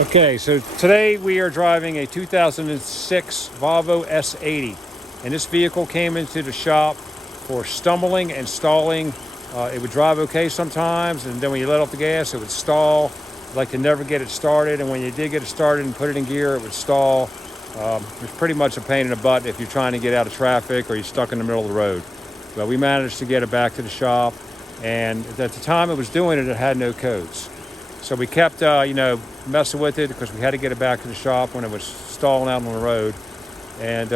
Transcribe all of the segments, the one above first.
Okay, so today we are driving a 2006 Volvo S80, and this vehicle came into the shop for stumbling and stalling. It would drive okay sometimes, and then when you let off the gas, it would stall. Like to never get it started, and when you did get it started and put it in gear, it would stall. It's pretty much a pain in the butt if you're trying to get out of traffic or you're stuck in the middle of the road. But we managed to get it back to the shop, and at the time it was doing it, it had no codes. So we kept, messing with it because we had to get it back to the shop when it was stalling out on the road. And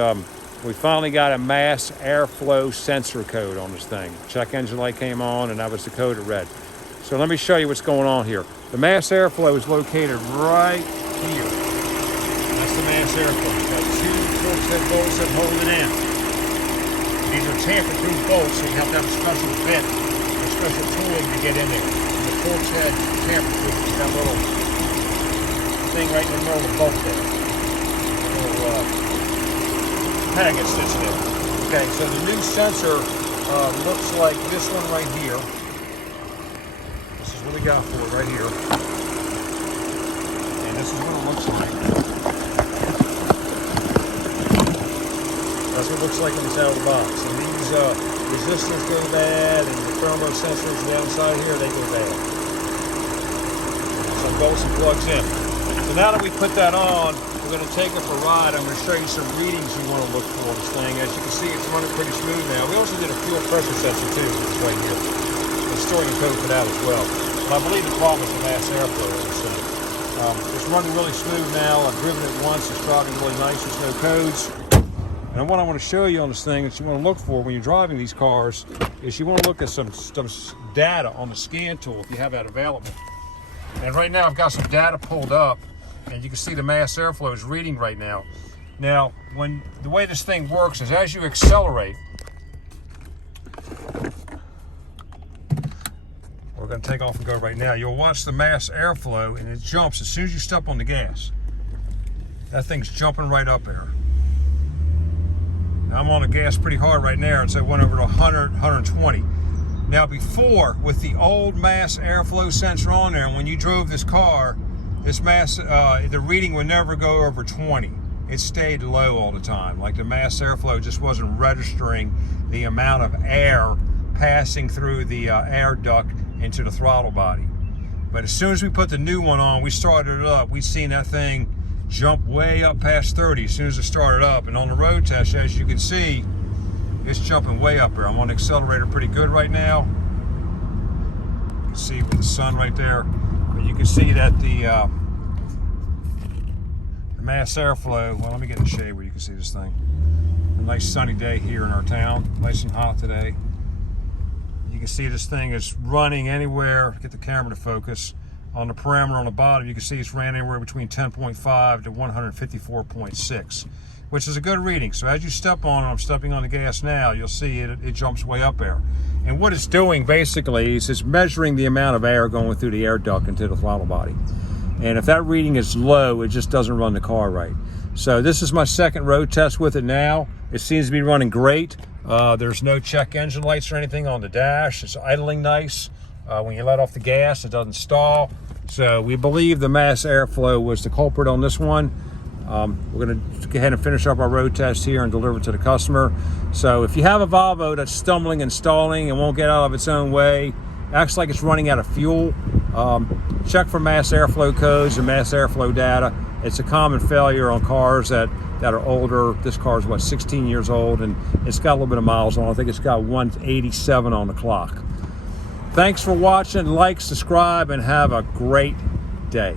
we finally got a mass airflow sensor code on this thing. Check engine light came on, and that was the code it read. So let me show you what's going on here. The mass airflow is located right here. That's the mass airflow. It's got two torque head bolts that hold it in. These are tamper-proof bolts, so you have to have a special bit, a special tooling to get in there. The torque head tamper-proof is that little thing right in the middle of the bolt there. A little peg it sits in. Okay, so the new sensor looks like this one right here. This is what we got for it right here. And this is what it looks like. That's what it looks like when it's out of the box. And these resistors go bad, and the thermal sensors down inside here, they go bad. So bolts and plugs in. So now that we put that on, we're going to take it for a ride. I'm going to show you some readings you want to look for on this thing. As you can see, it's running pretty smooth now. We also did a fuel pressure sensor too, which is right here. We're storing a code for that as well. But I believe the problem is the mass airflow on this thing. It's running really smooth now. I've driven it once. It's driving really nice. There's no codes. And what I want to show you on this thing that you want to look for when you're driving these cars is you want to look at some data on the scan tool if you have that available. And right now I've got some data pulled up, and you can see the mass airflow is reading right now. Now, the way this thing works is as you accelerate, we're going to take off and go right now. You'll watch the mass airflow, and it jumps as soon as you step on the gas. That thing's jumping right up there. Now, I'm on the gas pretty hard right now, and so it went over to 100, 120. Now, before, with the old mass airflow sensor on there, when you drove this car, this the reading would never go over 20. It stayed low all the time. Like the mass airflow just wasn't registering the amount of air passing through the air duct into the throttle body. But as soon as we put the new one on, we started it up, we seen that thing jump way up past 30 as soon as it started up. And on the road test, as you can see, it's jumping way up there. I'm on the accelerator pretty good right now. You can see with the sun right there. But you can see that the mass airflow, well, let me get in the shade where you can see this thing. A nice sunny day here in our town, nice and hot today. You can see this thing is running anywhere, get the camera to focus. On the parameter on the bottom, you can see it's ran anywhere between 10.5 to 154.6, which is a good reading. So as you step on it, I'm stepping on the gas now, you'll see it jumps way up there. And what it's doing basically is it's measuring the amount of air going through the air duct into the throttle body. And if that reading is low, it just doesn't run the car right. So this is my second road test with it now. It seems to be running great. There's no check engine lights or anything on the dash. It's idling nice. When you let off the gas, it doesn't stall. So we believe the mass airflow was the culprit on this one. We're going to go ahead and finish up our road test here and deliver it to the customer. So if you have a Volvo that's stumbling and stalling and won't get out of its own way, acts like it's running out of fuel, check for mass airflow codes and mass airflow data. It's a common failure on cars that are older. This car is, 16 years old, and it's got a little bit of miles on it. I think it's got 187 on the clock. Thanks for watching. Like, subscribe, and have a great day.